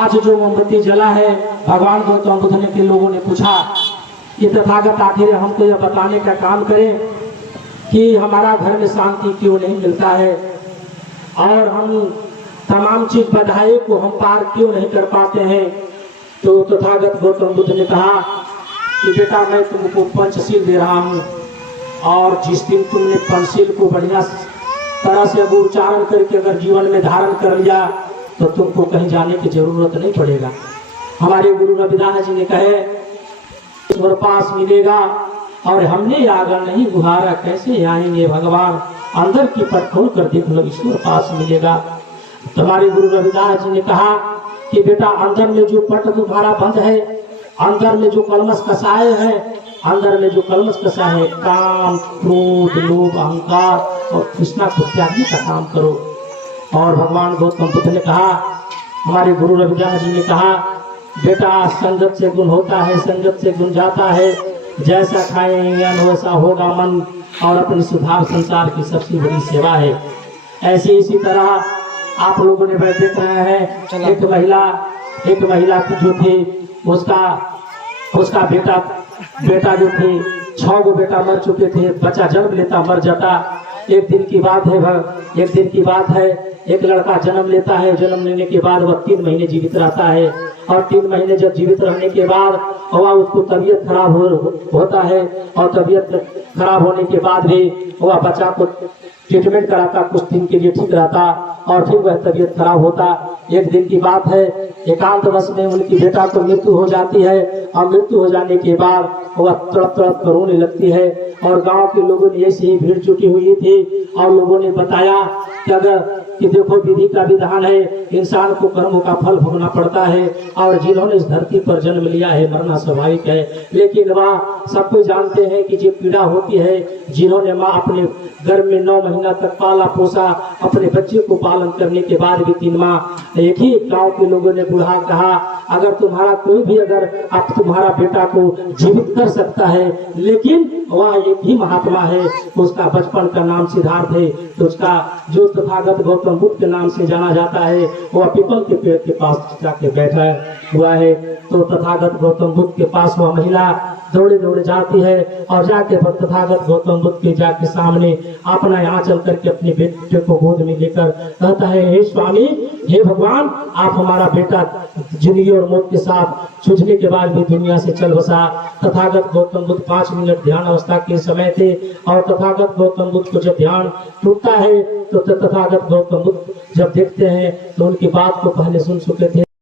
आज जो मोमबत्ती जला है, भगवान गौतम बुद्ध ने के लोगों ने पूछा कि तथागत आखिर हमको यह बताने का काम करें कि हमारा घर में शांति क्यों नहीं मिलता है और हम तमाम चीज बधाई को हम पार क्यों नहीं कर पाते हैं। तो तथागत गौतम बुद्ध ने कहा कि बेटा मैं तुमको पंचशील दे रहा हूँ और जिस दिन तुमने पंचशील को बढ़िया तरह से उच्चारण करके अगर जीवन में धारण कर लिया तो तुमको कहीं जाने की जरूरत नहीं पड़ेगा। हमारे गुरु रविदास जी ने कहे ईश्वर पास मिलेगा और हमने आगर नहीं गुहारा कैसे आएंगे भगवान, अंदर की पट खोल कर देख लो ईश्वर पास मिलेगा। तुम्हारे गुरु रविदास जी ने कहा कि बेटा अंदर में जो पट तुम्हारा बंद है, अंदर में जो कलमश कसाए है, अंदर में जो कलमश कसा है काम क्रोध लोभ अहंकार और कृष्णा को त्यागने का काम करो। और भगवान गौतम बुद्ध ने कहा, हमारे गुरु रविदास जी ने कहा बेटा संगत से गुण होता है, संगत से गुण जाता है, जैसा खाएंगे वैसा होगा मन और अपनी सुधार संसार की सबसे बड़ी सेवा है। ऐसे इसी तरह आप लोगों ने वह देख रहे हैं एक महिला जो थी उसका बेटा जो थे 6 गो बेटा मर चुके थे, बच्चा जन्म लेता मर जाता। एक दिन की बात है एक लड़का जन्म लेता है, जन्म लेने के बाद वह 3 महीने जीवित रहता है और 3 महीने जब जीवित रहने के बाद वह उसको तबीयत खराब होता है और तबीयत खराब होने के बाद भी वह बच्चा को ट्रीटमेंट कराता, कुछ दिन के लिए ठीक रहता और फिर वह तबीयत खराब होता। एक दिन की बात है एकांत वश में उनकी बेटा को मृत्यु हो जाती है और मृत्यु हो जाने के बाद वह तड़प तड़प कर रोने लगती है और गांव के लोगों ने ऐसी ही भीड़ जुटी हुई थी और लोगों ने बताया कि देखो विधि का विधान है, इंसान को कर्मों का फल भोगना पड़ता है और जिन्होंने इस धरती पर जन्म लिया है मरना स्वाभाविक है। लेकिन वह सब कोई जानते हैं कि जो पीड़ा होती है, जिन्होंने माँ अपने गर्भ में 9 महीना तक पाला पोसा, अपने बच्चे को पालन करने के बाद भी 3 माह एक ही गाँव के लोगों ने बूढ़ा कहा अगर तुम्हारा कोई भी अगर आप तुम्हारा बेटा को जीवित कर सकता है, लेकिन वह एक ही महात्मा है, उसका बचपन का नाम सिद्धार्थ है, तो उसका जो तथागत गौतम बुद्ध के नाम से जाना जाता है वह पीपल के पेड़ के पास जाके बैठा हुआ है। तो तथागत गौतम बुद्ध के पास वह महिला दौड़े दौड़े जाती है और जाके तथागत गौतम बुद्ध के जाके सामने अपना आंचल करके अपने बेटे को गोद में लेकर कहता है हे स्वामी, हे भगवान, आप हमारा बेटा जिंदगी और मौत के साथ जूझने के बाद भी दुनिया से चल बसा। तथागत गौतम बुद्ध 5 मिनट ध्यान अवस्था के समय थे और तथागत गौतम बुद्ध को जब ध्यान टूटता है तो तथागत गौतम बुद्ध जब देखते हैं तो उनकी बात को पहले सुन चुके थे।